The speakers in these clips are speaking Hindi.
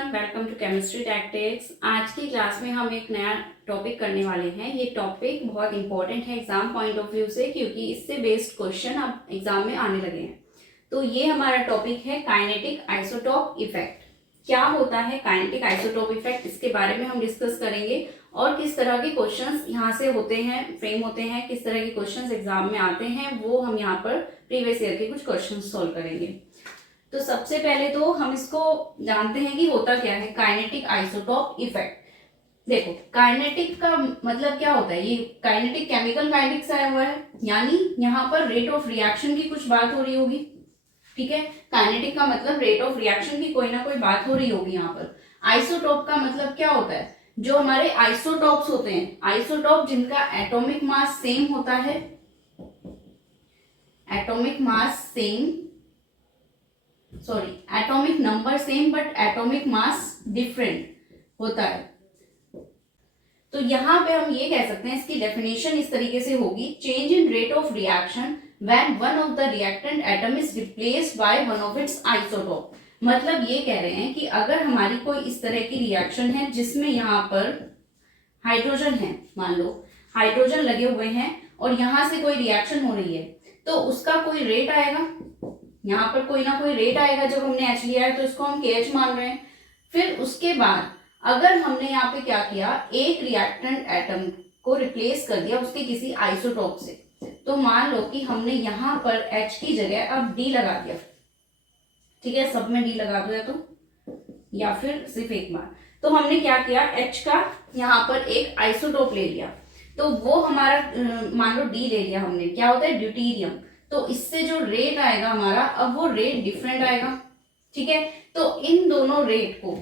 Everyone, welcome to chemistry tactics. आज की क्लास में हम एक नया टॉपिक करने वाले हैं। ये टॉपिक बहुत इंपॉर्टेंट है एग्जाम पॉइंट ऑफ व्यू से, क्योंकि इससे बेस्ड क्वेश्चन अब एग्जाम में आने लगे हैं। तो ये हमारा टॉपिक है काइनेटिक आइसोटोप इफेक्ट। क्या होता है काइनेटिक आइसोटोप इफेक्ट, इसके बारे में हम डिस्कस करेंगे और किस तरह के क्वेश्चंस यहाँ से होते हैं, फ्रेम होते हैं, किस तरह के क्वेश्चंस एग्जाम में आते हैं, वो हम यहाँ पर प्रीवियस ईयर के कुछ क्वेश्चंस सॉल्व करेंगे। तो सबसे पहले तो हम इसको जानते हैं कि होता क्या है काइनेटिक आइसोटोप इफेक्ट। देखो, काइनेटिक का मतलब क्या होता है, ये काइनेटिक केमिकल काइनेटिक से आया हुआ है, यानी यहाँ पर रेट ऑफ रिएक्शन की कुछ बात हो रही होगी। ठीक है, काइनेटिक का मतलब रेट ऑफ रिएक्शन की कोई ना कोई बात हो रही होगी यहाँ पर। आइसोटोप का मतलब क्या होता है, जो हमारे आइसोटोप्स होते हैं, आइसोटोप जिनका एटॉमिक मास सेम होता है, atomic mass same, atomic number same but atomic mass different होता है। तो यहाँ पे हम ये कह सकते हैं, इसकी डेफिनेशन इस तरीके से होगी, change in rate of reaction when one of the reactant atom is replaced by one of its isotope. मतलब ये कह रहे हैं कि अगर हमारी कोई इस तरह की रिएक्शन है जिसमें यहाँ पर हाइड्रोजन है, मान लो हाइड्रोजन लगे हुए हैं और यहाँ से कोई रिएक्शन हो रही है, तो उसका कोई रेट आएगा, यहाँ पर कोई ना कोई रेट आएगा। जब हमने H लिया है तो इसको हम KH मान रहे हैं। फिर उसके बाद अगर हमने यहाँ पे क्या किया, एक रिएक्टेंट एटम को रिप्लेस कर दिया उसके किसी आइसोटोप से, तो मान लो कि हमने यहाँ पर H की जगह अब D लगा दिया। ठीक है, सब में D लगा दो या फिर सिर्फ एक बार। तो हमने क्या किया, H का यहाँ पर एक आइसोटोप ले लिया, तो वो हमारा मान लो D ले लिया हमने, क्या होता है ड्यूटेरियम। तो इससे जो रेट आएगा हमारा, अब वो रेट डिफरेंट आएगा। ठीक है, तो इन दोनों रेट को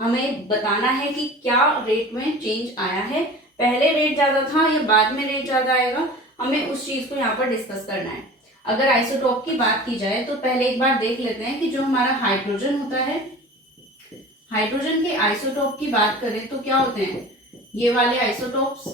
हमें बताना है कि क्या रेट में चेंज आया है, पहले रेट ज्यादा था या बाद में रेट ज्यादा आएगा, हमें उस चीज को यहाँ पर डिस्कस करना है। अगर आइसोटोप की बात की जाए तो पहले एक बार देख लेते हैं कि जो हमारा हाइड्रोजन होता है, हाइड्रोजन के आइसोटोप की बात करें तो क्या होते हैं, ये वाले isotopes,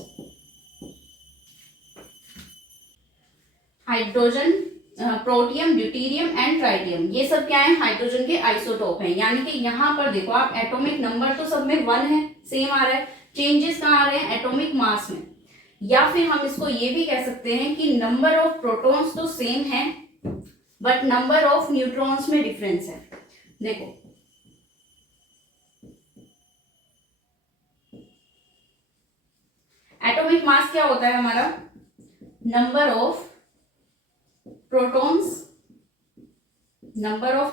hydrogen, protium, deuterium and tritium, ये सब क्या है, हाइड्रोजन के आइसोटोप हैं। यानी कि यहाँ पर देखो आप, एटॉमिक नंबर तो सब में 1 है, सेम आ रहा है, चेंजेस कहाँ आ रहे हैं, एटॉमिक मास में। या फिर हम इसको ये भी कह सकते हैं कि नंबर ऑफ प्रोटॉन्स तो सेम है बट नंबर ऑफ न्यूट्रॉन्स में डिफरेंस है। देखो एटॉमिक मास क्या होता है हमारा, नंबर ऑफ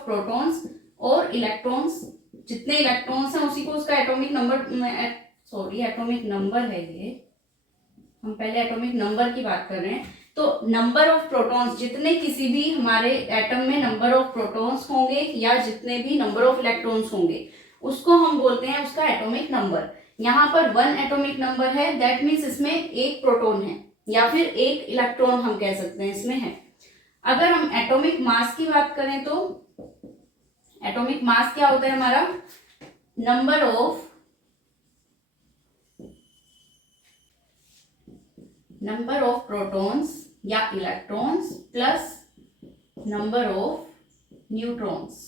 प्रोटॉन्स और इलेक्ट्रॉन्स, जितने इलेक्ट्रॉन्स हैं उसी को उसका एटॉमिक नंबर, एटॉमिक नंबर है ये, हम पहले एटॉमिक नंबर की बात कर रहे हैं। तो नंबर ऑफ प्रोटॉन्स, जितने किसी भी हमारे एटम में नंबर ऑफ प्रोटॉन्स होंगे या जितने भी नंबर ऑफ इलेक्ट्रॉन्स होंगे, उसको हम बोलते हैं उसका एटॉमिक नंबर। यहाँ पर 1 एटॉमिक नंबर है, दैट मीन्स इसमें एक प्रोटॉन है या फिर एक इलेक्ट्रॉन हम कह सकते हैं इसमें है। अगर हम एटॉमिक मास की बात करें तो एटॉमिक मास क्या होता है हमारा, नंबर ऑफ प्रोटॉन्स या electrons plus number of neutrons.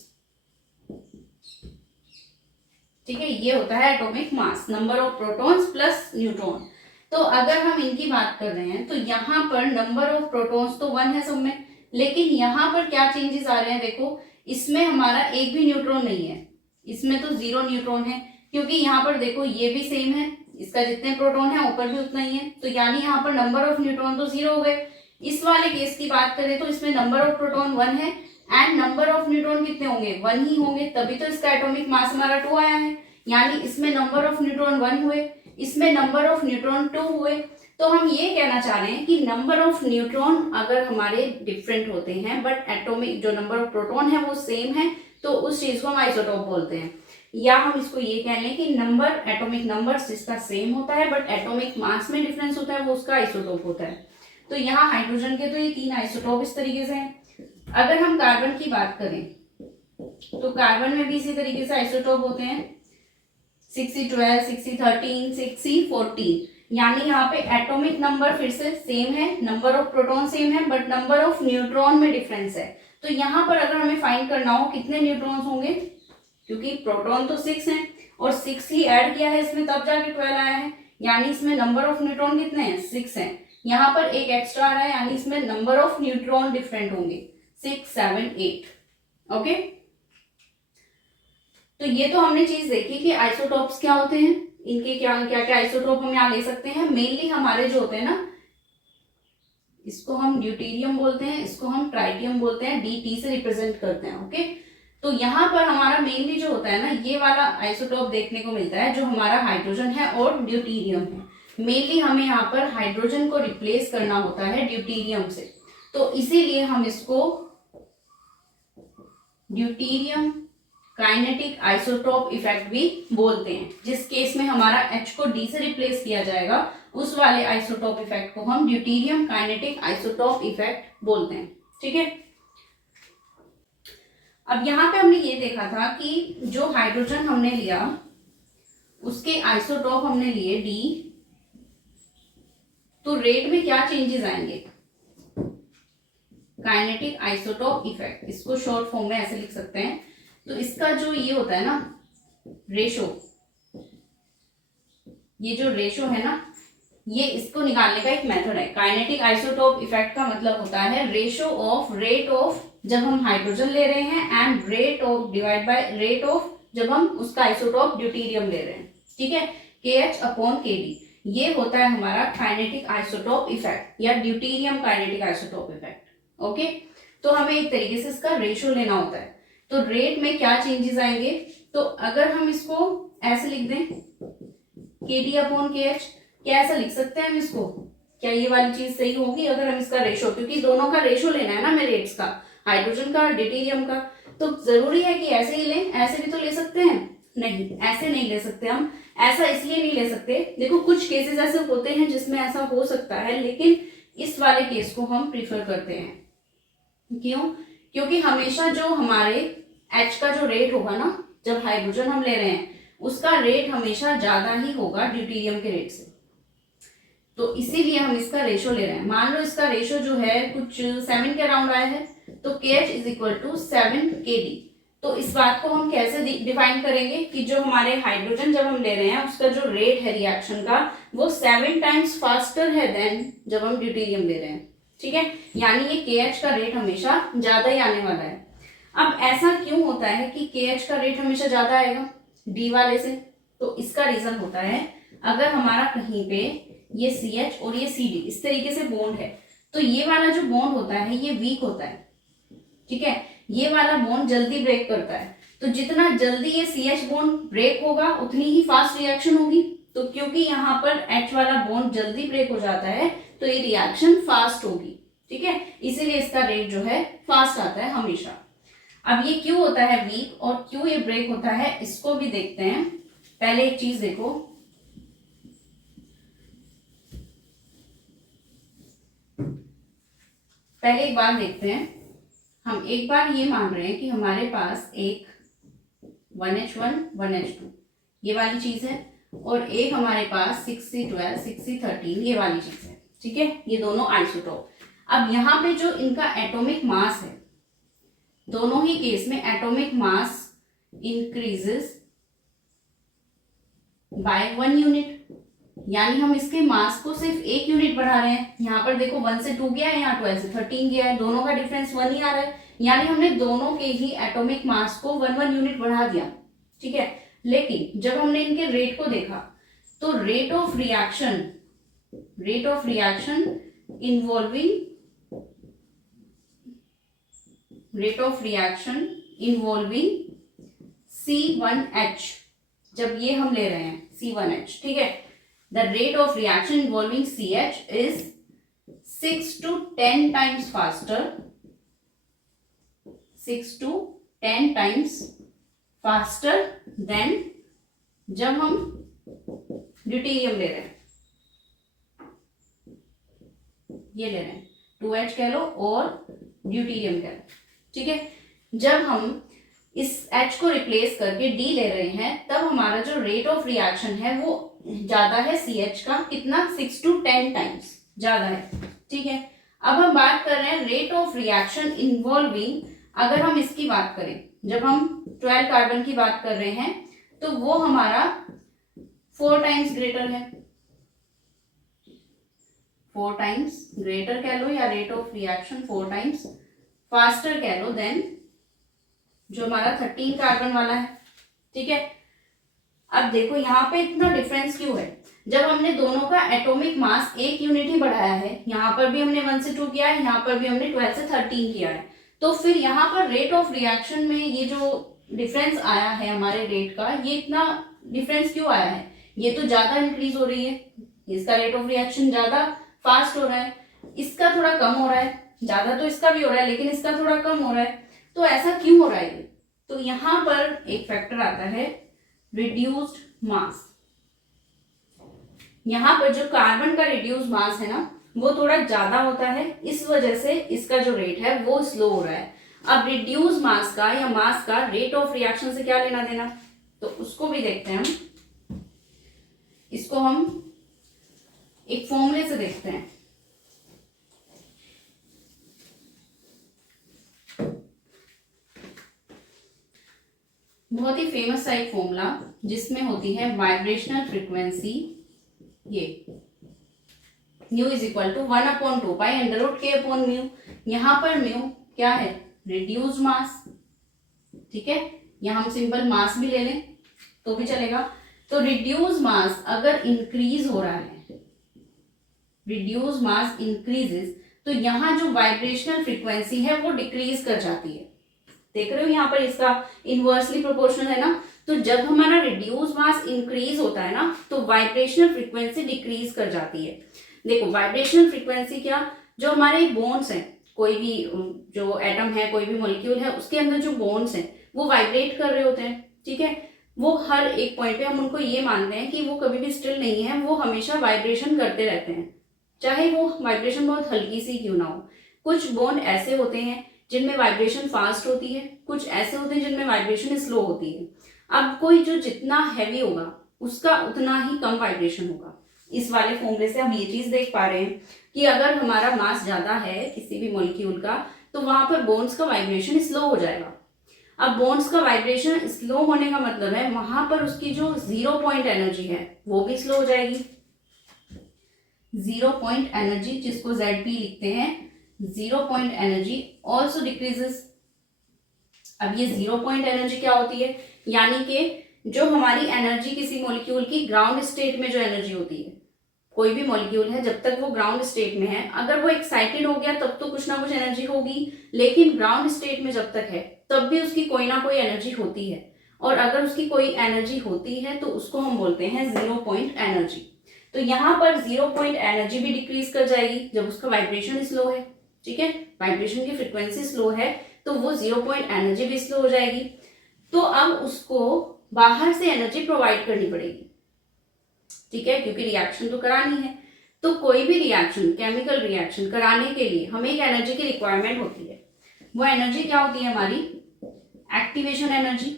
ठीक है, ये होता है atomic mass, number of protons plus neutron. तो अगर हम इनकी बात कर रहे हैं तो यहाँ पर नंबर ऑफ प्रोटॉन्स तो 1 है सब में, लेकिन यहाँ पर क्या चेंजेस आ रहे हैं, देखो इसमें हमारा एक भी न्यूट्रॉन नहीं है, इसमें तो 0 न्यूट्रॉन है, क्योंकि यहाँ पर देखो ये भी सेम है, इसका जितने प्रोटॉन है ऊपर भी उतना ही है, तो यानी यहाँ पर नंबर ऑफ न्यूट्रॉन तो 0 हो गए। इस वाले केस की बात करें तो इसमें नंबर ऑफ प्रोटॉन 1 है एंड नंबर ऑफ न्यूट्रॉन कितने होंगे, 1 ही होंगे, तभी तो इसका एटॉमिक मास हमारा 2 आया है। यानी इसमें नंबर ऑफ न्यूट्रॉन 1 हुए, इसमें नंबर ऑफ न्यूट्रॉन 2 हुए। तो हम ये कहना चाह रहे हैं कि नंबर ऑफ न्यूट्रॉन अगर हमारे डिफरेंट होते हैं बट एटॉमिक जो नंबर ऑफ प्रोटॉन है वो सेम है, तो उस चीज को हम आइसोटोप बोलते हैं। या हम इसको ये कह लें कि नंबर, एटॉमिक नंबर जिसका सेम होता है बट एटॉमिक मास में डिफरेंस होता है, वो उसका आइसोटोप होता है। तो यहाँ हाइड्रोजन के तो ये 3 आइसोटोप इस तरीके से हैं। अगर हम कार्बन की बात करें तो कार्बन में भी इसी तरीके से आइसोटोप होते हैं, 6C12, 6C13, 6C14। यानी यहाँ पे एटॉमिक नंबर फिर से सेम है, नंबर ऑफ प्रोटॉन सेम है बट नंबर ऑफ न्यूट्रॉन में डिफरेंस है। तो यहाँ पर अगर हमें फाइंड करना हो कितने न्यूट्रॉन्स होंगे, क्योंकि प्रोटॉन तो 6 है और 6 ही ऐड किया है इसमें तब जाके 12 आया है, यानी इसमें नंबर ऑफ न्यूट्रॉन कितने हैं, 6 हैं। यहाँ पर एक एक्स्ट्रा आ रहा है, यानी इसमें नंबर ऑफ न्यूट्रॉन डिफरेंट होंगे, 6, 7, 8। ओके, तो ये तो हमने चीज देखी कि आइसोटॉप्स क्या होते हैं, इनके क्या क्या क्या आइसोटॉप हम यहाँ ले सकते हैं। मेनली हमारे जो होते हैं ना, इसको हम ड्यूटेरियम बोलते हैं, इसको हम ट्राइटियम बोलते हैं, डी से रिप्रेजेंट करते हैं। ओके, तो यहाँ पर हमारा मेनली जो होता है ना, ये वाला आइसोटॉप देखने को मिलता है जो हमारा हाइड्रोजन है और ड्यूटेरियम है। मेनली हमें यहाँ पर हाइड्रोजन को रिप्लेस करना होता है ड्यूटेरियम से, तो इसीलिए हम इसको ड्यूटेरियम काइनेटिक आइसोटॉप इफेक्ट भी बोलते हैं। जिस केस में हमारा H को D से रिप्लेस किया जाएगा, उस वाले आइसोटॉप इफेक्ट को हम ड्यूटेरियम काइनेटिक आइसोटॉप इफेक्ट बोलते हैं। ठीक है, अब यहाँ पे हमने ये देखा था कि जो हाइड्रोजन हमने लिया उसके आइसोटॉप हमने लिए D, तो रेट में क्या चेंजेस आएंगे, काइनेटिक आइसोटॉप इफेक्ट, इसको शॉर्ट फॉर्म में ऐसे लिख सकते हैं। तो इसका जो ये होता है ना रेशो, ये जो रेशो है ना, ये इसको निकालने का एक मेथड है। काइनेटिक आइसोटॉप इफेक्ट का मतलब होता है रेशो ऑफ रेट ऑफ जब हम हाइड्रोजन ले रहे हैं and rate of divide by rate of जब हम उसका आइसोटॉप ड्यूटेरियम ले रहे हैं। ठीक है, KH/KD, ये होता है हमारा काइनेटिक आइसोटॉप इफेक्ट या deuterium kinetic isotope effect. Okay, तो हमें एक तरीके से इसका रेशो लेना होता है। तो रेट में क्या चेंजेस आएंगे, तो अगर हम इसको ऐसे लिख दें KD/KH, क्या ऐसा लिख सकते हैं हम इसको, क्या ये वाली चीज सही होगी अगर हम इसका रेशो, क्योंकि दोनों का रेशो लेना है ना हमें रेट्स का, हाइड्रोजन का ड्यूटेरियम का, तो जरूरी है कि ऐसे ही लें, ऐसे भी तो ले सकते हैं, नहीं ऐसे नहीं ले सकते हम। ऐसा इसलिए नहीं ले सकते, देखो कुछ केसेस ऐसे होते हैं जिसमें ऐसा हो सकता है, लेकिन इस वाले केस को हम प्रीफर करते हैं। क्यों, क्योंकि हमेशा जो हमारे H का जो रेट होगा ना, जब हाइड्रोजन हम ले रहे हैं उसका रेट हमेशा ज्यादा ही होगा ड्यूटेरियम के रेट से, तो इसीलिए हम इसका रेशो ले रहे हैं। मान लो इसका रेशो जो है कुछ 7 के अराउंड आया है, तो KH=7 KD। तो इस बात को हम कैसे डिफाइन करेंगे कि जो हमारे हाइड्रोजन जब हम ले रहे हैं उसका जो रेट है रिएक्शन का, वो 7 टाइम्स फास्टर है देन जब हम ड्यूटेरियम ले रहे हैं। ठीक है, यानी ये KH का रेट हमेशा ज्यादा ही आने वाला है। अब ऐसा क्यों होता है कि KH का रेट हमेशा ज्यादा आएगा D वाले से, तो इसका रीजन होता है अगर हमारा कहीं पे ये CH और ये CD इस तरीके से बॉन्ड है, तो ये वाला जो बॉन्ड होता है ये वीक होता है। ठीक है, ये वाला बॉन्ड जल्दी ब्रेक करता है, तो जितना जल्दी ये CH बॉन्ड ब्रेक होगा उतनी ही फास्ट रिएक्शन होगी। तो क्योंकि यहाँ पर H वाला बॉन्ड जल्दी ब्रेक हो जाता है, तो ये रिएक्शन फास्ट होगी। ठीक है, इसीलिए इसका रेट जो है फास्ट आता है हमेशा। अब ये क्यों होता है वीक और क्यों ये ब्रेक होता है, इसको भी देखते हैं। पहले एक चीज देखो, पहले एक बात देखते हैं। हम एक बार ये मान रहे हैं कि हमारे पास एक 1H1 1H2 ये वाली चीज है, और एक हमारे पास 6C12 6C13 ये वाली चीज है। ठीक है, ये दोनों आइसोटॉप। अब यहाँ पे जो इनका एटॉमिक मास है, दोनों ही केस में atomic mass increases by 1 unit, यानी हम इसके मास को सिर्फ 1 यूनिट बढ़ा रहे हैं। यहाँ पर देखो 1 से 2 गया है, यहाँ 12 से 13 गया है, दोनों का डिफरेंस 1 ही आ रहा है, यानी हमने दोनों के ही एटॉमिक मास को 1 यूनिट बढ़ा दिया। ठीक है, लेकिन जब हमने इनके रेट को देखा, तो rate of reaction involving C1H, जब ये हम ले रहे हैं C1H, ठीक है, the rate of reaction involving CH is 6 to 10 times faster, 6 to 10 times faster than जब हम ड्यूटेरियम ले रहे हैं, ये ले रहे हैं 2H कह लो और ड्यूटेरियम कह लो। ठीक है, जब हम इस H को रिप्लेस करके D ले रहे हैं, तब हमारा जो रेट ऑफ रिएक्शन है वो ज्यादा है CH का, कितना 6 to 10 टाइम्स ज्यादा है। ठीक है, अब हम बात कर रहे हैं रेट ऑफ रिएक्शन इन्वॉल्विंग, अगर हम इसकी बात करें जब हम 12 कार्बन की बात कर रहे हैं तो वो हमारा 4 टाइम्स ग्रेटर है, 4 टाइम्स ग्रेटर कह लो या rate of reaction 4 times faster कह लो देन जो हमारा 13 कार्बन वाला है। ठीक है, अब देखो यहाँ पे इतना डिफरेंस क्यों है? जब हमने दोनों का एटॉमिक मास 1 यूनिट ही बढ़ाया है, यहाँ पर भी हमने 1 से 2 किया है, यहाँ पर भी हमने 12 से 13 किया है, तो फिर यहाँ पर रेट ऑफ रिएक्शन में ये जो डिफरेंस आया है हमारे रेट का, ये इतना डिफरेंस क्यों आया है? ये तो ज्यादा इंक्रीज हो रही है, इसका रेट ऑफ रिएक्शन ज्यादा फास्ट हो रहा है, इसका थोड़ा कम हो रहा है, ज्यादा तो इसका भी हो रहा है लेकिन इसका थोड़ा कम हो रहा है। तो ऐसा क्यों हो रहा है ये? तो यहाँ पर एक फैक्टर आता है रिड्यूस्ड मास। यहाँ पर जो कार्बन का रिड्यूस्ड मास है ना वो थोड़ा ज्यादा होता है, इस वजह से इसका जो रेट है वो स्लो हो रहा है। अब रिड्यूस्ड मास का या मास का रेट ऑफ रिएक्शन से क्या लेना देना, तो उसको भी देखते हैं हम। इसको हम एक फॉर्मूले से देखते हैं। बहुत ही फेमस सा एक फॉर्मूला जिसमें होती है वाइब्रेशनल फ्रीक्वेंसी, ये mu is equal to 1/2 pi under root k upon mu. यहाँ पर म्यू क्या है? Reduced mass. ठीक है, यहाँ हम सिंपल मास भी ले लें तो भी चलेगा। तो रिड्यूस्ड मास अगर इंक्रीज हो रहा है, रिड्यूस्ड मास इंक्रीजेस, तो यहाँ जो वाइब्रेशनल फ्रीक्वेंसी है वो डिक्रीज कर जाती है। देख रहे हो यहाँ पर इसका इनवर्सली प्रोपोर्शनल है ना, तो जब हमारा रिड्यूस मास इंक्रीज होता है ना तो वाइब्रेशनल फ्रीक्वेंसी डिक्रीज कर जाती है। देखो वाइब्रेशनल फ्रीक्वेंसी क्या, जो हमारे बॉन्ड्स हैं, कोई भी जो एटम है, कोई भी मॉलिक्यूल है, उसके अंदर जो बॉन्ड्स हैं वो वाइब्रेट कर रहे होते हैं। ठीक है, वो हर एक पॉइंट पे हम उनको ये मानते हैं कि वो कभी भी स्टिल नहीं है, वो हमेशा वाइब्रेशन करते रहते हैं, चाहे वो वाइब्रेशन बहुत हल्की सी क्यों ना हो। कुछ बॉन्ड ऐसे होते हैं जिनमें वाइब्रेशन फास्ट होती है, कुछ ऐसे होते हैं जिनमें वाइब्रेशन स्लो होती है। अब कोई जो जितना हैवी होगा उसका उतना ही कम वाइब्रेशन होगा। इस वाले फॉर्मूले से हम ये चीज देख पा रहे हैं कि अगर हमारा मास ज्यादा है किसी भी मॉलिक्यूल का तो वहां पर बॉन्ड्स का वाइब्रेशन स्लो हो जाएगा। अब बॉन्ड्स का वाइब्रेशन स्लो होने का मतलब है वहां पर उसकी जो 0 पॉइंट एनर्जी है वो भी स्लो हो जाएगी। 0 पॉइंट एनर्जी जिसको ZP लिखते हैं, 0 पॉइंट एनर्जी ऑल्सो डिक्रीजेस। अब ये 0 पॉइंट एनर्जी क्या होती है? यानी कि जो हमारी एनर्जी किसी मॉलिक्यूल की ग्राउंड स्टेट में जो एनर्जी होती है, कोई भी मॉलिक्यूल है जब तक वो ग्राउंड स्टेट में है, अगर वो एक्साइटेड हो गया तब तो कुछ ना कुछ एनर्जी होगी, लेकिन ग्राउंड स्टेट में जब तक है तब भी उसकी कोई ना कोई एनर्जी होती है। और अगर उसकी कोई एनर्जी होती है तो उसको हम बोलते हैं 0 पॉइंट एनर्जी। तो यहाँ पर 0 पॉइंट एनर्जी भी डिक्रीज कर जाएगी जब उसका वाइब्रेशन स्लो है। ठीक है, वाइब्रेशन की फ्रिक्वेंसी स्लो है तो वो 0 पॉइंट एनर्जी भी स्लो हो जाएगी। तो अब उसको बाहर से एनर्जी प्रोवाइड करनी पड़ेगी। ठीक है, क्योंकि रिएक्शन तो करानी है, तो कोई भी रिएक्शन, केमिकल रिएक्शन कराने के लिए हमें एक एनर्जी की रिक्वायरमेंट होती है। वो एनर्जी क्या होती है हमारी? Activation energy.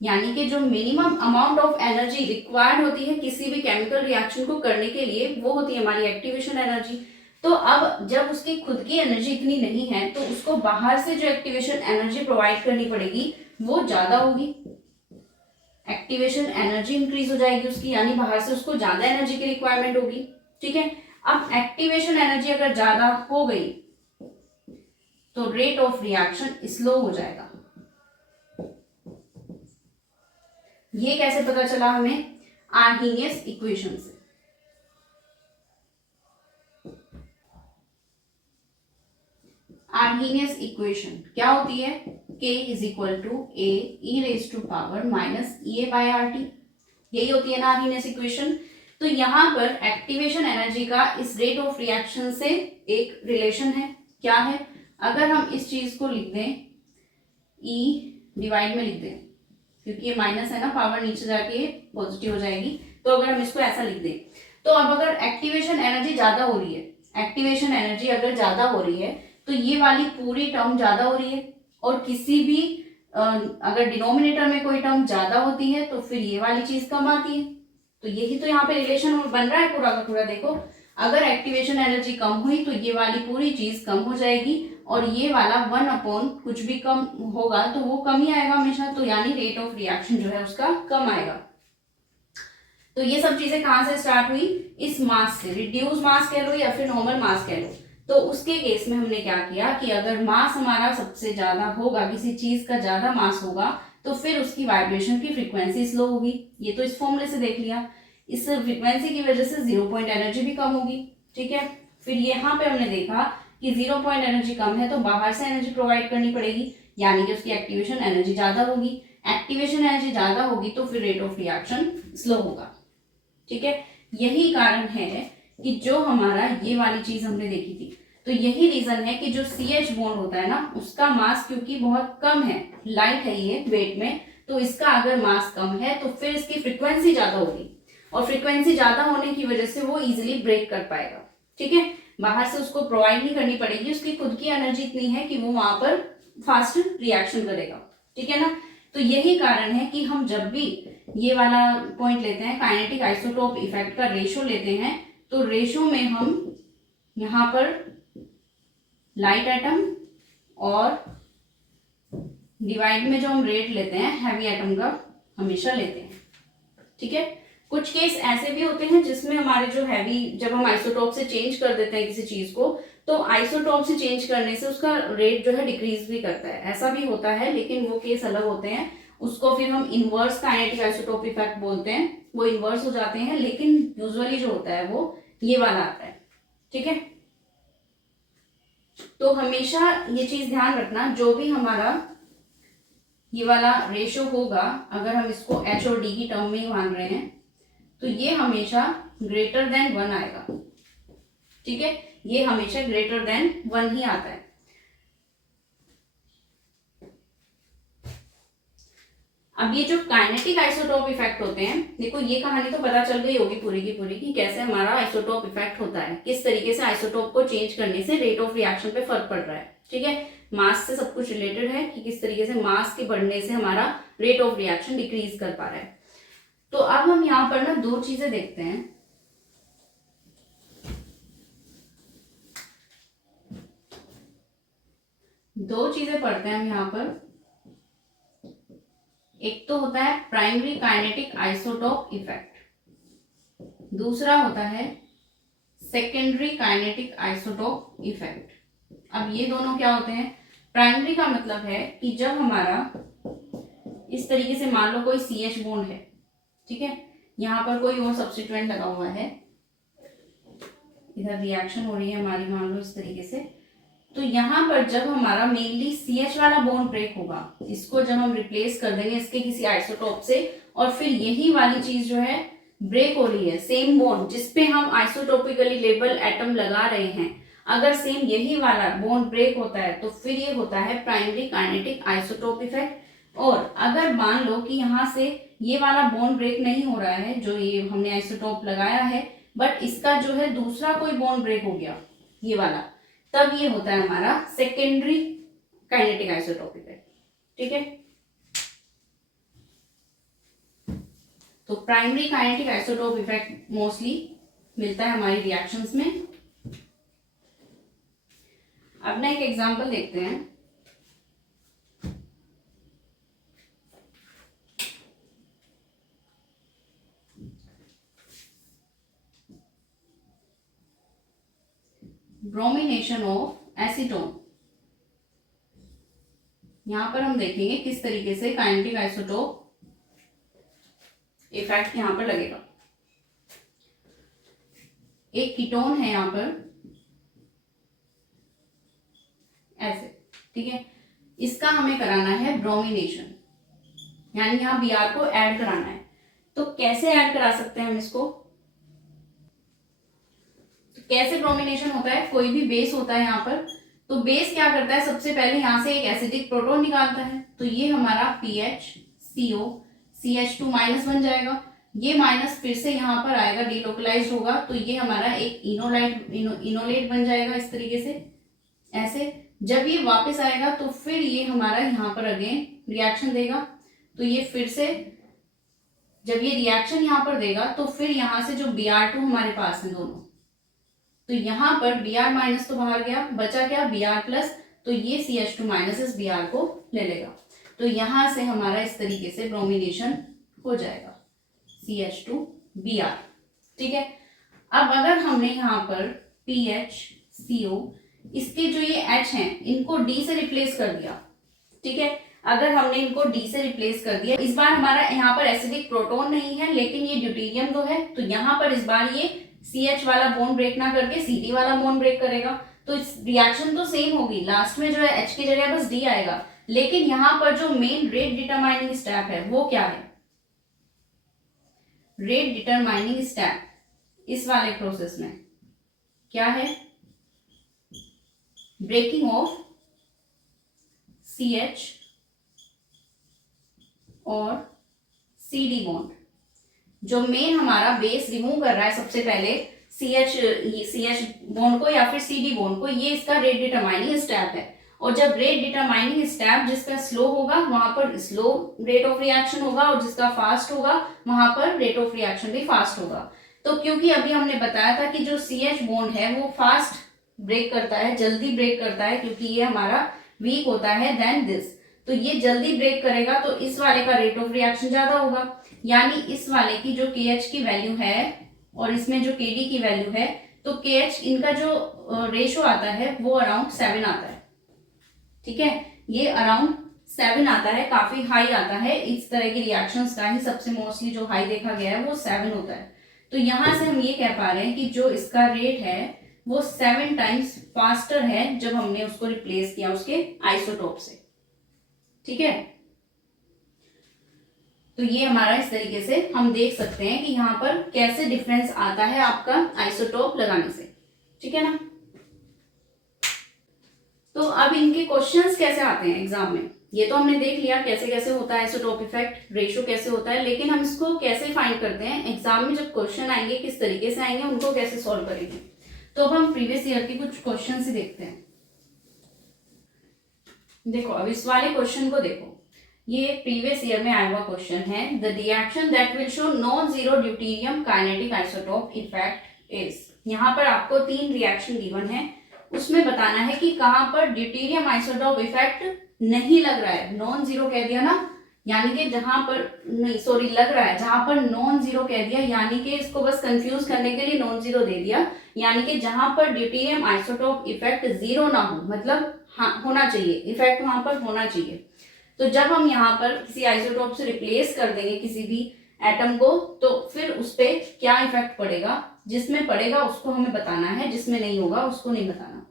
यानी कि जो minimum amount of energy required होती है किसी भी केमिकल रिएक्शन को करने के लिए वो होती है हमारी एक्टिवेशन एनर्जी। तो अब जब उसकी खुद की एनर्जी इतनी नहीं है तो उसको बाहर से जो एक्टिवेशन एनर्जी प्रोवाइड करनी पड़ेगी वो ज्यादा होगी। एक्टिवेशन एनर्जी इंक्रीज हो जाएगी उसकी, यानी बाहर से उसको ज्यादा एनर्जी की रिक्वायरमेंट होगी। ठीक है, अब एक्टिवेशन एनर्जी अगर ज्यादा हो गई तो रेट ऑफ रिएक्शन स्लो हो जाएगा। ये कैसे पता चला हमें? आर्हीनियस इक्वेशन से। आर्हीनियस इक्वेशन क्या होती है? K is equal to A e raise to power minus EA/RT, यही होती है ना आर्हीनियस इक्वेशन। तो यहाँ पर एक्टिवेशन एनर्जी का इस रेट ऑफ रिएक्शन से एक रिलेशन है। क्या है? अगर हम इस चीज को लिख दें, E डिवाइड में लिख दें, क्योंकि ये माइनस है ना, पावर नीचे जाके पॉजिटिव हो जाएगी, तो अगर हम इसको ऐसा लिख दें, तो अब अगर एक्टिवेशन एनर्जी ज्यादा हो रही है, एक्टिवेशन एनर्जी अगर ज्यादा हो रही है तो ये वाली पूरी टर्म ज्यादा हो रही है, और किसी भी अगर डिनोमिनेटर में कोई टर्म ज्यादा होती है तो फिर ये वाली चीज कम आती है। तो यही तो यहाँ पे रिलेशन बन रहा है पूरा का पूरा। देखो अगर एक्टिवेशन एनर्जी कम हुई तो ये वाली पूरी चीज कम हो जाएगी, और ये वाला 1 कुछ भी कम होगा तो वो कम ही आएगा हमेशा, तो यानी रेट ऑफ रिएक्शन जो है उसका कम आएगा। तो ये सब चीजें कहाँ से स्टार्ट हुई, इस मास से, रिड्यूस मास कह लो या फिर नॉर्मल मास कह लो। तो उसके केस में हमने क्या किया कि अगर मास हमारा सबसे ज्यादा होगा, किसी चीज का ज्यादा मास होगा, तो फिर उसकी वाइब्रेशन की फ्रीक्वेंसी स्लो होगी। ये तो इस फॉर्मूले से देख लिया। इस फ्रीक्वेंसी की वजह से 0 पॉइंट एनर्जी भी कम होगी, ठीक है। फिर यहाँ पे हमने देखा कि 0 पॉइंट एनर्जी कम है तो बाहर से एनर्जी प्रोवाइड करनी पड़ेगी, यानी कि उसकी एक्टिवेशन एनर्जी ज्यादा होगी। एक्टिवेशन एनर्जी ज्यादा होगी तो फिर रेट ऑफ रिएक्शन स्लो होगा, ठीक है। यही कारण है कि जो हमारा ये वाली चीज हमने देखी थी, तो यही रीजन है कि जो CH बॉन्ड होता है ना, उसका मास क्योंकि बहुत कम है, लाइट है ये वेट में, तो इसका अगर मास कम है तो फिर इसकी फ्रीक्वेंसी ज्यादा होगी, और फ्रीक्वेंसी ज्यादा होने की वजह से वो इजिली ब्रेक कर पाएगा, ठीक है। बाहर से उसको प्रोवाइड नहीं करनी पड़ेगी, उसकी खुद की एनर्जी इतनी है कि वो वहां पर फास्ट रिएक्शन करेगा, ठीक है ना। तो यही कारण है कि हम जब भी ये वाला पॉइंट लेते हैं, काइनेटिक आइसोटोप इफेक्ट का रेशो लेते हैं, तो रेशो में हम यहाँ पर लाइट एटम और डिवाइड में जो हम रेट लेते हैं हैवी एटम का हमेशा लेते हैं, ठीक है। कुछ केस ऐसे भी होते हैं जिसमें हमारे जो हैवी, जब हम आइसोटोप से चेंज कर देते हैं किसी चीज को, तो आइसोटोप से चेंज करने से उसका रेट जो है डिक्रीज भी करता है, ऐसा भी होता है, लेकिन वो केस अलग होते हैं। उसको फिर हम इनवर्स काइनेटिक आइसोटोप इफेक्ट बोलते हैं, वो इनवर्स हो जाते हैं, लेकिन यूजुअली जो होता है वो ये वाला आता है, ठीक है। तो हमेशा ये चीज ध्यान रखना, जो भी हमारा ये वाला रेशो होगा, अगर हम इसको H और D की टर्म में ही मान रहे हैं, तो ये हमेशा ग्रेटर देन 1 आएगा, ठीक है। ये हमेशा ग्रेटर देन 1 ही आता है। अब ये जो काइनेटिक आइसोटोप इफेक्ट होते हैं, देखो ये कहानी तो पता चल गई होगी पूरी की पूरी कि कैसे हमारा आइसोटोप इफेक्ट होता है, किस तरीके से आइसोटोप को चेंज करने से रेट ऑफ रिएक्शन पे फर्क पड़ रहा है, ठीक है। मास से सब कुछ रिलेटेड है कि किस तरीके से मास के बढ़ने से हमारा रेट ऑफ रिएक्शन डिक्रीज कर पा रहा है। तो अब हम यहाँ पर ना दो चीजें देखते हैं। दो चीजें पढ़ते हैं हम यहाँ पर। एक तो होता है प्राइमरी काइनेटिक आइसोटोप इफेक्ट, दूसरा होता है सेकेंडरी काइनेटिक आइसोटोप इफेक्ट। अब ये दोनों क्या होते हैं, प्राइमरी का मतलब है कि जब हमारा इस तरीके से, मान लो कोई CH बॉन्ड है, ठीक है, यहाँ पर कोई और सब्स्टिट्यूएंट लगा हुआ है, इधर रिएक्शन हो रही है हमारी, मान लो इस तरीके से, तो यहाँ पर जब हमारा मेनली CH वाला बॉन्ड ब्रेक होगा, इसको जब हम रिप्लेस कर देंगे इसके किसी आइसोटोप से, और फिर यही वाली चीज जो है ब्रेक हो रही है, सेम बॉन्ड जिसपे हम आइसोटोपिकली लेबल एटम लगा रहे हैं, अगर सेम यही वाला बॉन्ड ब्रेक होता है तो फिर ये होता है प्राइमरी काइनेटिक आइसोटोप इफेक्ट। और अगर मान लो कि यहाँ से ये वाला बॉन्ड ब्रेक नहीं हो रहा है, जो ये हमने आइसोटोप लगाया है, बट इसका जो है दूसरा कोई बॉन्ड ब्रेक हो गया, ये वाला, तब ये होता है हमारा सेकेंडरी काइनेटिक आइसोटोप इफेक्ट, ठीक है। तो primary kinetic isotope effect mostly मिलता है हमारी रिएक्शंस में। अब ना एक एग्जांपल देखते हैं। Bromination of acetone. यहां पर हम देखेंगे किस तरीके से काइनेटिक आइसोटोप इफेक्ट यहां पर लगेगा। एक कीटोन है यहां पर ऐसे, ठीक है, इसका हमें कराना है ब्रोमिनेशन, यानी यहाँ Br को ऐड कराना है। तो कैसे ऐड करा सकते हैं हम इसको, तो कैसे ब्रोमिनेशन होता है, कोई भी बेस होता है यहाँ पर, तो बेस क्या करता है, सबसे पहले यहाँ से एक एसिडिक प्रोटॉन निकालता है, तो ये हमारा PHCO CH2 माइनस बन जाएगा, ये माइनस फिर से यहाँ पर आएगा, डिलोकलाइज होगा, तो ये हमारा एक इनोलेट बन जाएगा इस तरीके से, ऐसे। जब ये वापस आएगा तो फिर ये हमारा यहाँ पर अगेन रिएक्शन देगा, तो ये फिर से जब ये रिएक्शन यहाँ पर देगा तो फिर यहाँ से जो Br2 हमारे पास है दोनों, तो यहाँ पर Br माइनस तो बाहर गया, बचा क्या Br प्लस, तो ये CH2 माइनस इस Br को ले लेगा। तो यहां से हमारा इस तरीके से ब्रोमिनेशन हो जाएगा CH2Br। ठीक है, अब अगर हमने यहाँ पर PHCO इसके जो ये H हैं इनको D से रिप्लेस कर दिया, ठीक है, अगर हमने इनको D से रिप्लेस कर दिया, इस बार हमारा यहाँ पर एसिडिक प्रोटॉन नहीं है लेकिन ये ड्यूटेरियम तो है, तो यहाँ पर इस बार ये CH वाला बॉन्ड ब्रेक ना करके CD वाला बॉन्ड ब्रेक करेगा। तो इस रिएक्शन तो सेम होगी, लास्ट में जो है H की जगह बस D आएगा, लेकिन यहाँ पर जो मेन रेट डिटरमाइनिंग स्टेप है वो क्या है? रेट डिटरमाइनिंग स्टेप इस वाले प्रोसेस में क्या है? ब्रेकिंग ऑफ CH और CD बॉन्ड। जो मेन हमारा बेस रिमूव कर रहा है सबसे पहले CH बॉन्ड को या फिर CD बॉन्ड को, ये इसका रेट डिटरमाइनिंग स्टेप है। और जब रेट डिटरमाइनिंग स्टेप जिसका स्लो होगा वहां पर स्लो रेट ऑफ रिएक्शन होगा और जिसका फास्ट होगा वहां पर रेट ऑफ रिएक्शन भी फास्ट होगा। तो क्योंकि अभी हमने बताया था कि जो CH बॉन्ड है वो फास्ट ब्रेक करता है, जल्दी ब्रेक करता है, क्योंकि ये हमारा वीक होता है देन दिस, तो ये जल्दी ब्रेक करेगा, तो इस वाले का रेट ऑफ रिएक्शन ज्यादा होगा। यानी इस वाले की जो KH की वैल्यू है और इसमें जो KD की वैल्यू है, तो KH इनका जो रेशो आता है वो अराउंड 7 आता है। ठीक है, ये अराउंड 7 आता है, काफी हाई आता है। इस तरह की रिएक्शंस का ही सबसे मोस्टली जो हाई देखा गया है वो 7 होता है। तो यहां से हम ये कह पा रहे हैं कि जो इसका रेट है वो 7 टाइम्स फास्टर है जब हमने उसको रिप्लेस किया उसके आइसोटोप से। ठीक है, तो ये हमारा इस तरीके से हम देख सकते हैं कि यहाँ पर कैसे डिफरेंस आता है आपका आइसोटोप लगाने से। ठीक है ना, तो अब इनके क्वेश्चंस कैसे आते हैं एग्जाम में, ये तो हमने देख लिया कैसे कैसे होता है आइसोटोप इफेक्ट, रेशो कैसे होता है, लेकिन हम इसको कैसे फाइंड करते हैं एग्जाम में जब क्वेश्चन आएंगे किस तरीके से आएंगे, उनको कैसे सॉल्व करेंगे। तो अब हम प्रीवियस ईयर के कुछ क्वेश्चन ही देखते हैं। देखो अब इस वाले क्वेश्चन को देखो, ये प्रीवियस ईयर में आया हुआ क्वेश्चन है। The reaction that will show non zero deuterium kinetic isotope effect is. यहाँ पर आपको 3 रिएक्शन गिवन है, उसमें बताना है कि कहां पर ड्यूटेरियम आइसोटोप इफेक्ट नहीं लग रहा है। नॉन जीरो कह दिया ना, यानी कि जहां पर नहीं सॉरी लग रहा है, जहां पर नॉन जीरो कह दिया यानी कि इसको बस कंफ्यूज करने के लिए नॉन जीरो दे दिया, यानी कि जहां पर ड्यूटेरियम आइसोटोप इफेक्ट जीरो ना हो, मतलब हाँ होना चाहिए, इफेक्ट वहां पर होना चाहिए। तो जब हम यहाँ पर किसी आइसोटोप से रिप्लेस कर देंगे किसी भी एटम को, तो फिर उस पर क्या इफेक्ट पड़ेगा, जिसमें पड़ेगा उसको हमें बताना है, जिसमें नहीं होगा उसको नहीं बताना।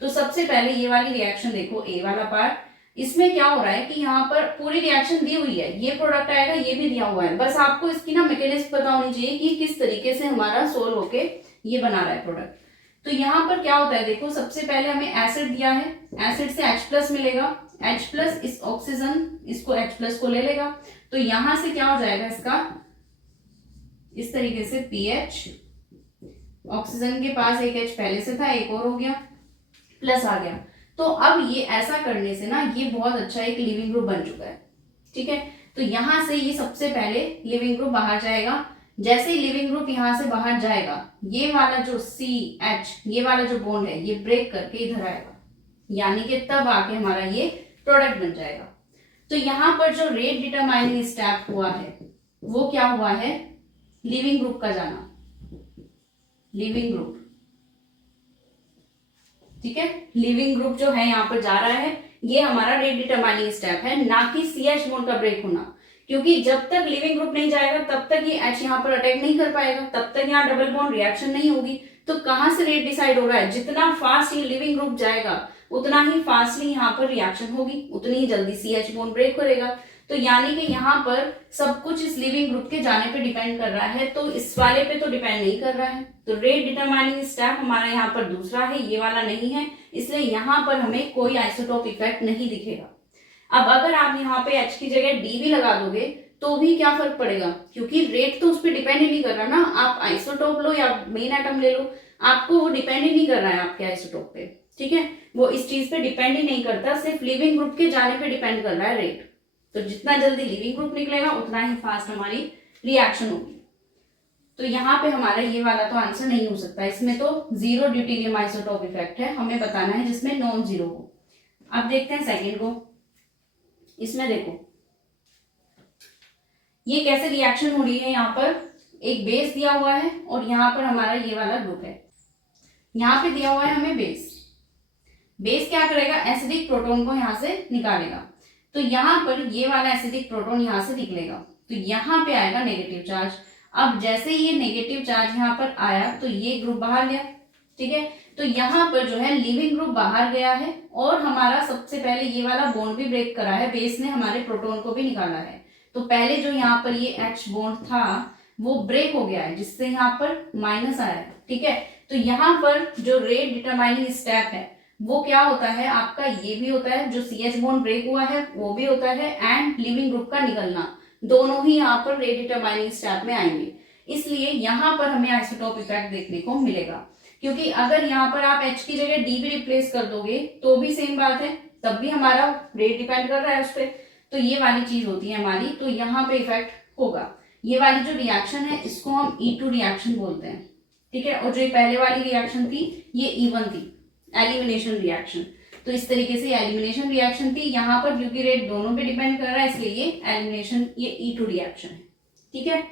तो सबसे पहले ये वाली रिएक्शन देखो, ए वाला पार्ट, इसमें क्या हो रहा है कि यहाँ पर पूरी रिएक्शन दी हुई है, ये प्रोडक्ट आएगा, ये भी दिया हुआ है, बस आपको इसकी ना मैकेनिज्म पता होनी चाहिए कि किस तरीके से हमारा सोल्व होके ये बना रहा है प्रोडक्ट। तो यहाँ पर क्या होता है देखो, सबसे पहले हमें एसिड दिया है, एसिड से H+ मिलेगा, H+ इस ऑक्सीजन इसको H+ को ले लेगा, तो यहां से क्या हो जाएगा इसका इस तरीके से PH, ऑक्सीजन के पास एक H पहले से था, एक और हो गया, प्लस आ गया। तो अब ये ऐसा करने से ना ये बहुत अच्छा एक लिविंग ग्रुप बन चुका है। ठीक है, तो यहां से ये सबसे पहले लिविंग ग्रुप बाहर जाएगा। जैसे ही लिविंग ग्रुप यहां से बाहर जाएगा, ये वाला जो CH ये वाला जो बॉन्ड है ये ब्रेक करके इधर आएगा, यानी कि तब आके हमारा ये प्रोडक्ट बन जाएगा। तो यहां पर जो रेट डिटरमाइनिंग स्टेप हुआ है वो क्या हुआ है, लिविंग ग्रुप का जाना, लिविंग ग्रुप। ठीक है, लिविंग ग्रुप जो है यहाँ पर जा रहा है, ये हमारा रेट डिटरमाइनिंग स्टेप है, ना कि CH बॉन्ड का ब्रेक होना, क्योंकि जब तक लिविंग ग्रुप नहीं जाएगा तब तक ये H यहाँ पर अटैक नहीं कर पाएगा, तब तक यहाँ डबल बॉन्ड रिएक्शन नहीं होगी। तो कहां से रेट डिसाइड हो रहा है, जितना फास्ट ये लिविंग ग्रुप जाएगा उतना ही फास्टली यहाँ पर रिएक्शन होगी, उतनी ही जल्दी CH बॉन्ड ब्रेक करेगा। तो यानी कि यहाँ पर सब कुछ इस लिविंग ग्रुप के जाने पे डिपेंड कर रहा है, तो इस वाले पे तो डिपेंड नहीं कर रहा है। तो रेट डिटरमाइनिंग स्टेप हमारा यहाँ पर दूसरा है, ये वाला नहीं है, इसलिए यहाँ पर हमें कोई आइसोटोप इफेक्ट नहीं दिखेगा। अब अगर आप यहाँ पे H की जगह D भी लगा दोगे तो भी क्या फर्क पड़ेगा, क्योंकि रेट तो उस पर डिपेंड ही नहीं कर रहा ना, आप आइसोटोप लो या मेन एटम ले लो, आपको वो डिपेंड ही नहीं कर रहा है आपके आइसोटोप पे। ठीक है, वो इस चीज पे डिपेंड ही नहीं करता, सिर्फ लिविंग ग्रुप के जाने पे डिपेंड कर रहा है रेट। तो जितना जल्दी लिविंग ग्रुप निकलेगा उतना ही फास्ट हमारी रिएक्शन होगी। तो यहाँ पे हमारा ये वाला तो आंसर नहीं हो सकता, इसमें तो जीरो ड्यूटेरियम आइसोटोप इफेक्ट है, हमें बताना है जिसमें नॉन जीरो हो। अब देखते हैं सेकंड को। इसमें देखो ये कैसे रिएक्शन हो रही है, यहाँ पर एक बेस दिया हुआ है और यहाँ पर हमारा ये वाला ग्रुप है। यहाँ पे दिया हुआ है हमें बेस, बेस क्या करेगा, एसिडिक प्रोटॉन को यहाँ से निकालेगा। तो यहाँ पर ये वाला एसिडिक प्रोटॉन यहाँ से निकलेगा, तो यहाँ पे आएगा नेगेटिव चार्ज। अब जैसे ये नेगेटिव चार्ज यहाँ पर आया तो ये ग्रुप बाहर गया, ठीक है। तो यहाँ पर जो है लिविंग ग्रुप बाहर गया है और हमारा सबसे पहले ये वाला बॉन्ड भी ब्रेक करा है, बेस ने हमारे प्रोटॉन को भी निकाला है। तो पहले जो यहाँ पर ये H बॉन्ड था वो ब्रेक हो गया है, जिससे यहाँ पर माइनस आया है, ठीक है। तो यहाँ पर जो रेट डिटरमाइनिंग स्टेप है वो क्या होता है आपका, ये भी होता है, जो CH बॉन्ड ब्रेक हुआ है वो भी होता है, एंड लिविंग ग्रुप का निकलना, दोनों ही यहाँ पर रेट डिटरमाइनिंग स्टेप में आएंगे। इसलिए यहाँ पर हमें आइसोटोप इफेक्ट देखने को मिलेगा, क्योंकि अगर यहाँ पर आप H की जगह D भी रिप्लेस कर दोगे तो भी सेम बात है, तब भी हमारा रेट डिपेंड कर रहा है उस पर। तो ये वाली चीज होती है हमारी, तो यहाँ पे इफेक्ट होगा। ये वाली जो रिएक्शन है इसको हम E2 रिएक्शन बोलते हैं, ठीक है। और जो पहले वाली रिएक्शन थी ये E1 थी, एलिमिनेशन रिएक्शन। तो इस तरीके से एलिमिनेशन रिएक्शन थी, यहाँ पर क्योंकि रेट दोनों पे डिपेंड कर रहा है इसलिए ये एलिमिनेशन, ये E2 रिएक्शन है, ठीक है।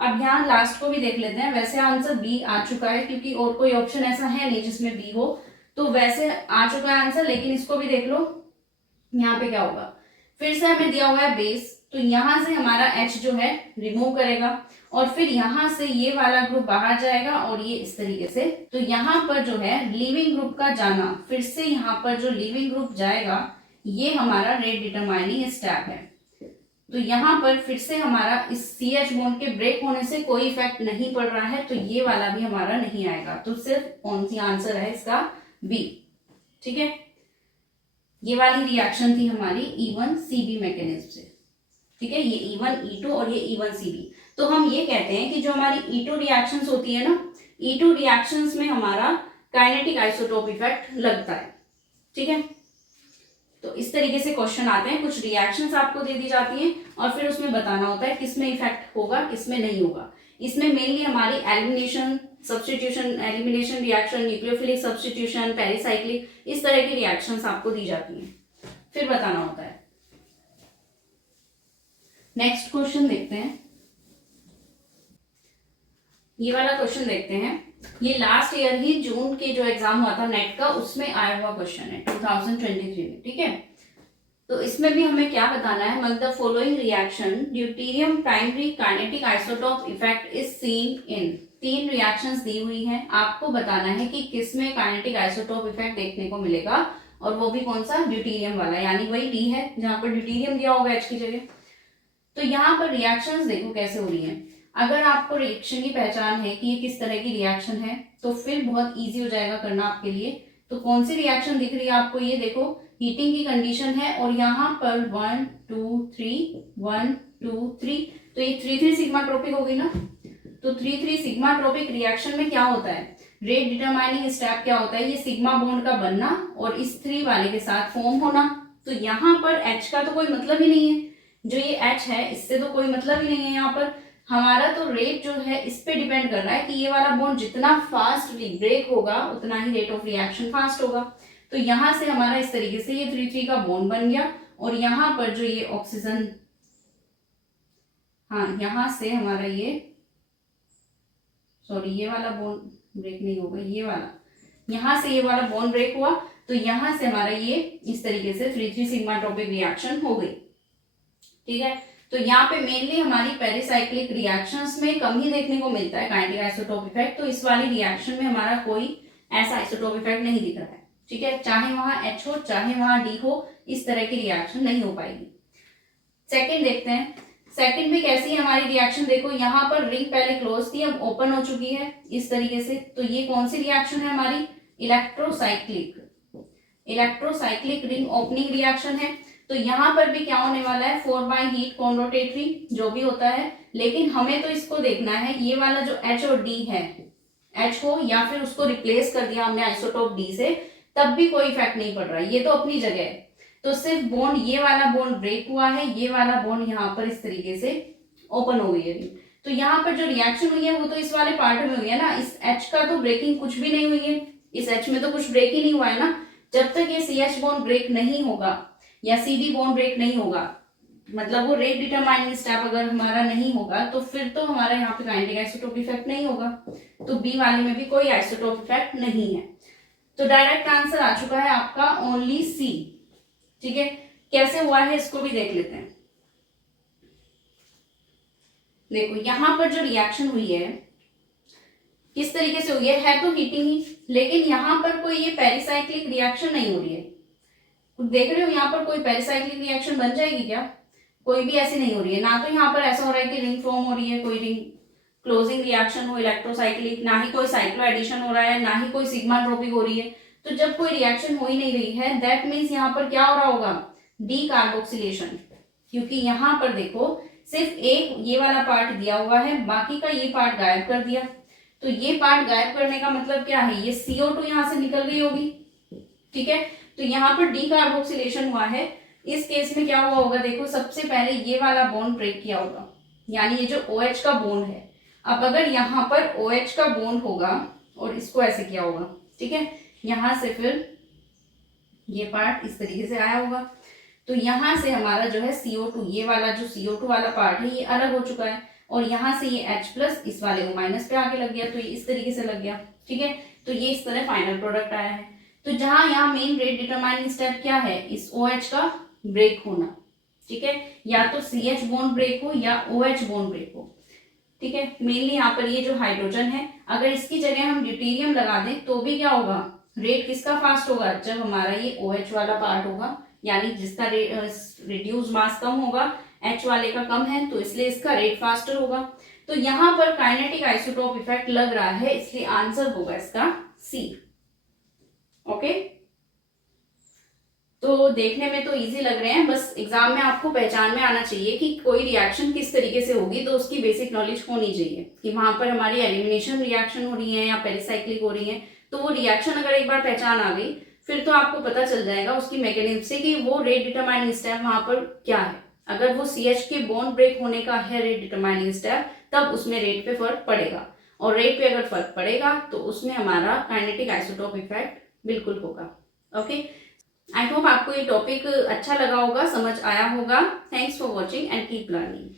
अब यहाँ लास्ट को भी देख लेते हैं। वैसे आंसर बी आ चुका है, क्योंकि और कोई ऑप्शन ऐसा है नहीं जिसमें बी हो, तो वैसे आ चुका है आंसर। लेकिन इसको भी देख लो, यहाँ पे क्या होगा, फिर से हमें दिया हुआ है बेस, तो यहाँ से हमारा H जो है रिमूव करेगा और फिर यहाँ से ये वाला ग्रुप बाहर जाएगा और ये इस तरीके से। तो यहाँ पर जो है लिविंग ग्रुप का जाना, फिर से यहाँ पर जो लिविंग ग्रुप जाएगा ये हमारा रेट डिटरमाइनिंग स्टेप है। तो यहाँ पर फिर से हमारा इस CH बॉन्ड के ब्रेक होने से कोई इफेक्ट नहीं पड़ रहा है, तो ये वाला भी हमारा नहीं आएगा। तो सिर्फ कौन सी आंसर है इसका, बी, ठीक है। ये वाली रिएक्शन थी हमारी E1CB मैकेनिज्म से, ठीक है। ये E1 E2 और ये E1CB। तो हम ये कहते हैं कि जो हमारी E2 रिएक्शंस होती है ना, E2 रिएक्शंस में हमारा काइनेटिक आइसोटोप इफेक्ट लगता है, ठीक है। तो इस तरीके से क्वेश्चन आते हैं, कुछ रिएक्शंस आपको दे दी जाती हैं और फिर उसमें बताना होता है किसमें इफेक्ट होगा किसमें नहीं होगा। इसमें मेनली हमारी elimination, substitution, elimination reaction, nucleophilic substitution, pericyclic, इस तरह की रिएक्शंस आपको दी जाती हैं, फिर बताना होता है। नेक्स्ट क्वेश्चन देखते हैं। ये वाला क्वेश्चन देखते हैं। ये लास्ट ईयर ही जून के जो एग्जाम हुआ था नेट का, उसमें आया हुआ क्वेश्चन है 2023 में, ठीक है। तो इसमें भी हमें क्या बताना है, among the following reaction deuterium primary kinetic isotope effect is seen in. 3 reactions दी हुई हैं, आपको बताना है कि किसमें काइनेटिक आइसोटोप इफेक्ट देखने को मिलेगा, और वो भी कौन सा, ड्यूटेरियम वाला, यानी वही डी है जहां पर ड्यूटेरियम दिया होगा H की जगह। तो यहाँ पर रिएक्शंस देखो कैसे हो रही हैं। अगर आपको रिएक्शन की पहचान है कि ये किस तरह की रिएक्शन है तो फिर बहुत इजी हो जाएगा करना आपके लिए। तो कौन सी रिएक्शन दिख रही है आपको, ये देखो हीटिंग की कंडीशन है और यहाँ पर 1 2 3 1 2 3, तो ये 3 सिग्मा ट्रोपिक होगी ना। तो 3 सिग्मा ट्रोपिक रिएक्शन में क्या होता है, रेट डिटरमाइनिंग स्टेप क्या होता है, ये सिग्मा बॉन्ड का बनना और इस 3 वाले के साथ फॉर्म होना। तो यहाँ पर H का तो कोई मतलब ही नहीं है, जो ये H है इससे तो कोई मतलब ही नहीं है। यहाँ पर हमारा तो रेट जो है इस पे डिपेंड कर रहा है कि ये वाला बॉन्ड जितना फास्ट ब्रेक होगा उतना ही रेट ऑफ रिएक्शन फास्ट होगा। तो यहाँ से हमारा इस तरीके से ये 3 का बॉन्ड बन गया और यहाँ पर जो ये ऑक्सीजन, हाँ यहाँ से हमारा ये, सॉरी ये वाला बॉन्ड ब्रेक नहीं होगा, ये वाला, यहाँ से ये वाला बॉन्ड ब्रेक हुआ तो यहाँ से हमारा ये इस तरीके से 3 सिग्मा ट्रोपिक रिएक्शन हो गई, ठीक है। तो यहाँ पे मेनली हमारी पेरिसाइक्लिक रिएक्शंस में कम ही देखने को मिलता है काइनेटिक आइसोटोप इफेक्ट। तो इस वाली रिएक्शन में हमारा कोई ऐसा आइसोटोप इफेक्ट नहीं दिख रहा है, ठीक है। चाहे वहां H हो चाहे वहां D हो, इस तरह की रिएक्शन नहीं हो पाएगी। सेकंड देखते हैं, सेकंड में कैसी है हमारी रिएक्शन, देखो यहाँ पर रिंग पहले क्लोज थी अब ओपन हो चुकी है इस तरीके से। तो ये कौन सी रिएक्शन है हमारी, इलेक्ट्रोसाइक्लिक रिंग ओपनिंग रिएक्शन है। तो यहाँ पर भी क्या होने वाला है, 4 बाय हीट कॉन्ड्रोटेटरी जो भी होता है, लेकिन हमें तो इसको देखना है ये वाला जो H और D है, H हो या फिर उसको रिप्लेस कर दिया हमने आइसोटोप D से, तब भी कोई इफेक्ट नहीं पड़ रहा है, ये तो अपनी जगह है। तो सिर्फ बॉन्ड, ये वाला बॉन्ड ब्रेक हुआ है, ये वाला बॉन्ड यहाँ पर इस तरीके से ओपन हो गई है। तो यहाँ पर जो रिएक्शन हुई है वो तो इस वाले पार्ट में हुई है ना, इस H का तो ब्रेकिंग कुछ भी नहीं हुई है, इस H में तो कुछ ब्रेक ही नहीं हुआ है ना। जब तक ये CH बॉन्ड ब्रेक नहीं होगा या CD बॉन्ड ब्रेक नहीं होगा, मतलब वो रेट डिटरमाइनिंग स्टेप अगर हमारा नहीं होगा, तो फिर तो हमारा यहाँ पे काइनेटिक आइसोटोप इफेक्ट नहीं होगा। तो बी वाले में भी कोई आइसोटोप इफेक्ट नहीं है। तो डायरेक्ट आंसर आ चुका है आपका ओनली सी। ठीक है, कैसे हुआ है इसको भी देख लेते हैं। देखो यहां पर जो रिएक्शन हुई है किस तरीके से हुई है तो हीटिंग ही, लेकिन यहां पर कोई ये पेरिसाइक्लिक रिएक्शन नहीं हो रही है। देख रहे हो यहाँ पर कोई पेरिसाइक्लिक रिएक्शन बन जाएगी क्या? कोई भी ऐसी नहीं हो रही है। ना तो यहाँ पर ऐसा हो रहा है कि रिंग फॉर्म हो रही है, कोई रिंग क्लोजिंग रिएक्शन हो इलेक्ट्रोसाइक्लिक, ना ही कोई साइक्लो एडिशन हो रहा है, ना ही कोई सिग्मा ट्रोपिक हो रही है। तो जब कोई रिएक्शन हो ही नहीं रही है, दैट मीन्स यहाँ पर क्या हो रहा होगा, डी कार्बोक्सिलेशन। क्योंकि यहाँ पर देखो सिर्फ एक ये वाला पार्ट दिया हुआ है, बाकी का ये पार्ट गायब कर दिया। तो ये पार्ट गायब करने का मतलब क्या है, ये CO2 यहाँ से निकल गई होगी। ठीक है, तो यहाँ पर डी कार्बोक्सिलेशन हुआ है। इस केस में क्या हुआ होगा, देखो सबसे पहले ये वाला बॉन्ड ब्रेक किया होगा, यानी ये जो OH का बॉन्ड है। अब अगर यहाँ पर OH का बॉन्ड होगा और इसको ऐसे किया होगा, ठीक है, यहां से फिर ये पार्ट इस तरीके से आया होगा, तो यहां से हमारा जो है CO2, ये वाला जो CO2 वाला पार्ट है ये अलग हो चुका है, और यहां से ये H+ इस वाले को माइनस पे आके लग गया, तो ये इस तरीके से लग गया। ठीक है, तो ये इस तरह फाइनल प्रोडक्ट आया है। तो जहां यहाँ मेन रेट डिटरमाइनिंग स्टेप क्या है, इस OH का ब्रेक होना। ठीक है, या तो CH बॉन्ड ब्रेक हो या OH बॉन्ड ब्रेक हो। ठीक है, मेनली यहाँ पर ये जो हाइड्रोजन है, अगर इसकी जगह हम ड्यूटेरियम लगा दें तो भी क्या होगा, रेट किसका फास्ट होगा, जब हमारा ये OH वाला पार्ट होगा, यानी जिसका रिड्यूस मास कम होगा, H वाले का कम है, तो इसलिए इसका रेट फास्टर होगा। तो यहाँ पर काइनेटिक आइसोटोप इफेक्ट लग रहा है, इसलिए आंसर होगा इसका सी। ओके, तो देखने में तो इजी लग रहे हैं, बस एग्जाम में आपको पहचान में आना चाहिए कि कोई रिएक्शन किस तरीके से होगी, तो उसकी बेसिक नॉलेज होनी चाहिए कि वहां पर हमारी एलिमिनेशन रिएक्शन हो रही है या पेरिसाइक्लिक हो रही है। तो वो रिएक्शन अगर एक बार पहचान आ गई, फिर तो आपको पता चल जाएगा उसकी मैकेनिज्म से कि वो रेट डिटरमाइनिंग स्टेप वहां पर क्या है। अगर वो CH के बॉन्ड ब्रेक होने का है रेट डिटरमाइनिंग स्टेप, तब उसमें रेट पे फर्क पड़ेगा, और रेट पे अगर फर्क पड़ेगा तो उसमें हमारा काइनेटिक आइसोटोप इफेक्ट बिल्कुल होगा। ओके, आई होप आपको ये टॉपिक अच्छा लगा होगा, समझ आया होगा। Thanks for watching and keep learning.